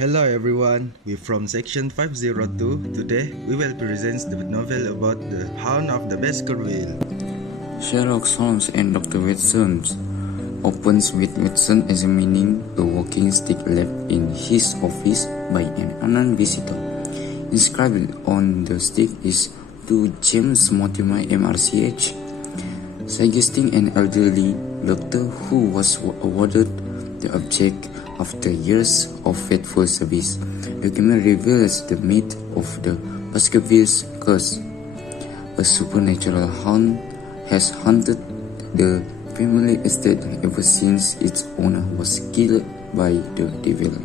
Hello everyone, we're from section 502. Today we will present the novel about the Hound of the Baskerville. Sherlock Holmes and Dr. Watson opens with Watson examining a walking stick left in his office by an unknown visitor. Inscribed on the stick is "To James Mortimer MRCH", suggesting an elderly doctor who was awarded the object after years of faithful service. The document reveals the myth of the Baskerville's curse. A supernatural hound has haunted the family estate ever since its owner was killed by the devil.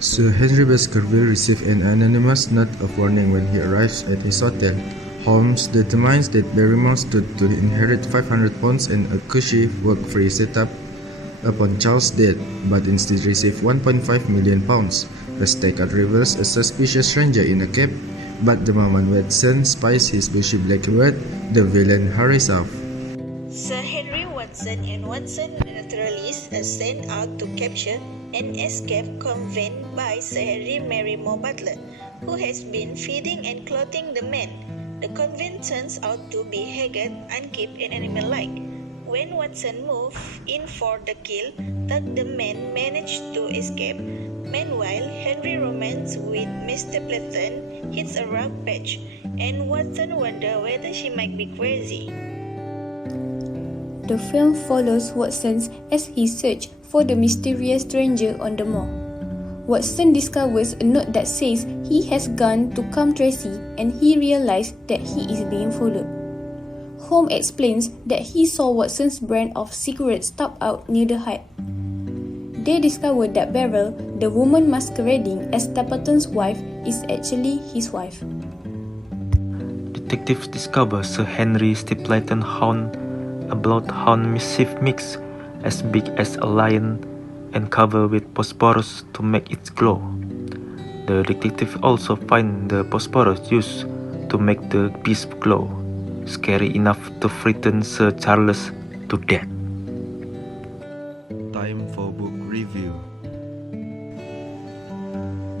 Sir Henry Baskerville received an anonymous note of warning when he arrives at his hotel. Holmes determines that Barrymore stood to inherit £500 and a cushy, work-free setup upon Charles' death, but instead received £1.5 million. The stakeout reveals a suspicious stranger in a cab, but the moment Watson spies his bushy black beard, the villain hurries off. Sir Henry Watson and Watson naturalists are sent out to capture an escaped convent by Sir Henry Barrymore Butler, who has been feeding and clothing the men. The convent turns out to be haggard, unkempt, and animal-like. When Watson moves in for the kill, the men manage to escape. Meanwhile, Henry romance with Mr. Pleasant hits a rough patch, and Watson wonders whether she might be crazy. The film follows Watson as he searches for the mysterious stranger on the moor. Watson discovers a note that says he has gone to Camp Tracy, and he realizes that he is being followed. Holmes explains that he saw Watson's brand of cigarettes stop out near the hut. They discover that Beryl, the woman masquerading as Stapleton's wife, is actually his wife. Detectives discover Sir Henry Stapleton hound, a bloodhound massive mix as big as a lion and covered with phosphorus to make it glow. The detective also find the phosphorus used to make the beast glow, scary enough to frighten Sir Charles to death. Time for book review.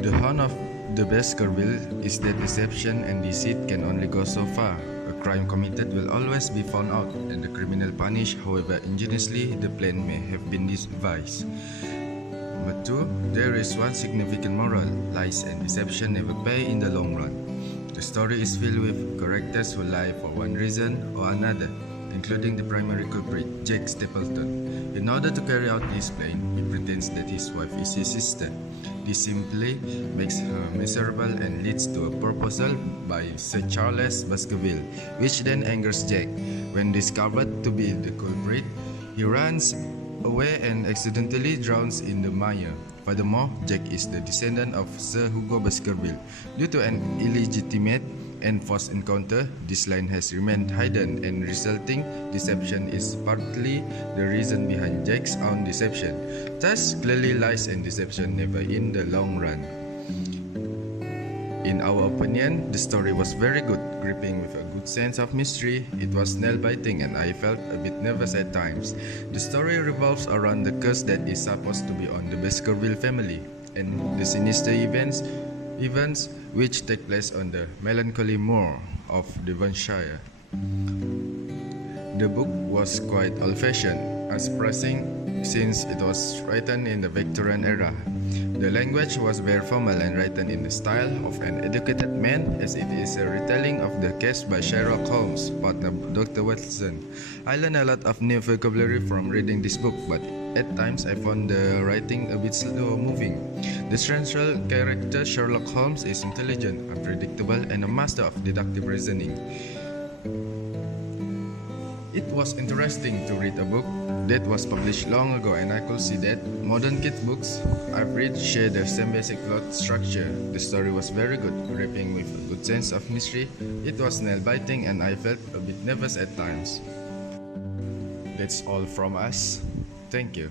The Hound of the Baskerville is that deception and deceit can only go so far. A crime committed will always be found out and the criminal punished, however ingeniously the plan may have been devised. But too, there is one significant moral: lies and deception never pay in the long run. The story is filled with characters who lie for one reason or another, including the primary culprit, Jack Stapleton. In order to carry out his plan, he pretends that his wife is his sister. This simply makes her miserable and leads to a proposal by Sir Charles Baskerville, which then angers Jack. When discovered to be the culprit, he runs away and accidentally drowns in the mire. Furthermore, Jack is the descendant of Sir Hugo Baskerville. Due to an illegitimate and forced encounter, this line has remained hidden, and resulting deception is partly the reason behind Jack's own deception. Thus, clearly lies and deception never in the long run. In our opinion, the story was very good, gripping with a good sense of mystery. It was nail-biting and I felt a bit nervous at times. The story revolves around the curse that is supposed to be on the Baskerville family and the sinister events which take place on the melancholy moor of Devonshire. The book was quite old-fashioned, surprising since it was written in the Victorian era. The language was very formal and written in the style of an educated man, as it is a retelling of the case by Sherlock Holmes, partner Dr. Watson. I learned a lot of new vocabulary from reading this book, but at times I found the writing a bit slow-moving. The central character Sherlock Holmes is intelligent, unpredictable, and a master of deductive reasoning. It was interesting to read a book that was published long ago, and I could see that modern kid books I've read share the same basic plot structure. The story was very good, gripping with a good sense of mystery. It was nail-biting and I felt a bit nervous at times. That's all from us. Thank you.